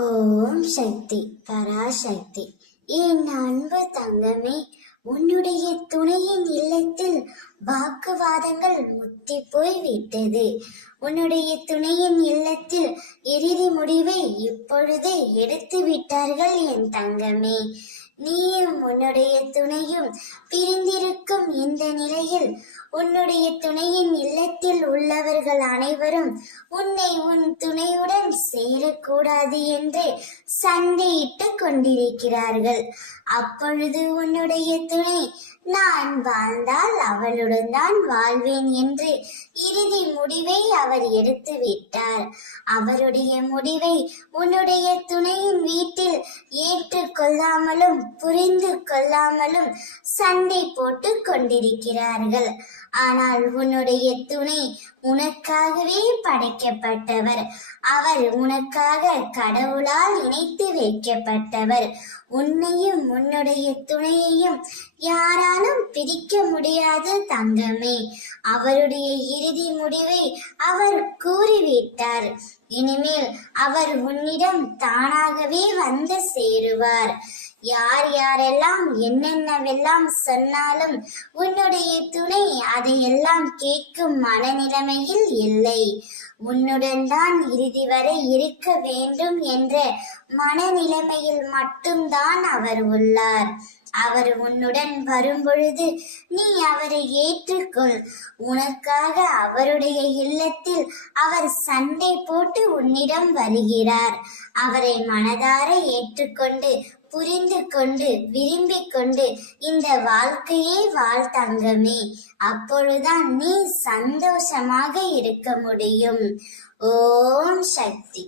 ஓம் சக்தி பராசக்தி. என் அன்பு தங்கமே, உன்னுடைய துணையின் இல்லத்தில் வாக்குவாதங்கள் முத்தி போய் விட்டது. உன்னுடைய துணையின் இல்லத்தில் இறுதி முடிவை இப்பொழுதே எடுத்து விட்டார்கள் என் தங்கமே. நீயும் உன்னுடைய துணையும் பிரிந்திருக்கும் இந்த நிலையில் உன்னுடைய துணையின் இல்லத்தில் உள்ளவர்கள் அனைவரும் உன்னை உன் துணையுடன் சேரக்கூடாது என்று சண்டையிட்டுக் கொண்டிருக்கிறார்கள். அப்பொழுது உன்னுடைய துணை நான் வாழ்ந்தால் அவளுடன் தான் வாழ்வேன் என்று இறுதி முடிவை அவர் எடுத்து விட்டார். அவருடைய முடிவை உன்னுடைய துணையின் வீட்டில் ஏற்றுக்கொள்ளாமலும் புரிந்து கொள்ளாமலும் சண்டை போட்டு கொண்டிருக்கிறார்கள். ஆனால் உன்னுடைய துணை உனக்காகவே படைக்கப்பட்டவர். அவர் உனக்காக கடவுளால் இணைத்து வைக்கப்பட்டவர். உன்னையும் உன்னுடைய துணையையும் யாராலும் பிரிக்க முடியாது தங்கமே. அவருடைய இறுதி முடிவை அவர் கூறிவிட்டார். இனிமேல் அவர் உன்னிடம் தானாகவே வந்து சேருவார். யார் யாரெல்லாம் என்னென்னவெல்லாம் சொன்னாலும் உன்னுடைய துணை அதையெல்லாம் கேட்கும் மனநிலைமையில் இல்லை. உன்னுடன் தான் இறுதி வரை இருக்க வேண்டும் என்ற மனநிலைமையில் மட்டும்தான் அவர் உள்ளார். அவர் உன்னுடன் வரும்பொழுது நீ அவரை ஏற்றுக்கொள். உனக்காக அவருடைய இல்லத்தில் அவர் சண்டை போட்டு உன்னிடம் வருகிறார். அவரை மனதார ஏற்றுக்கொண்டு புரிந்து கொண்டு விரும்பிக் கொண்டு இந்த வாழ்க்கையே வாழ் தங்கமே. அப்பொழுதுதான் நீ சந்தோஷமாக இருக்க முடியும். ஓம் சக்தி.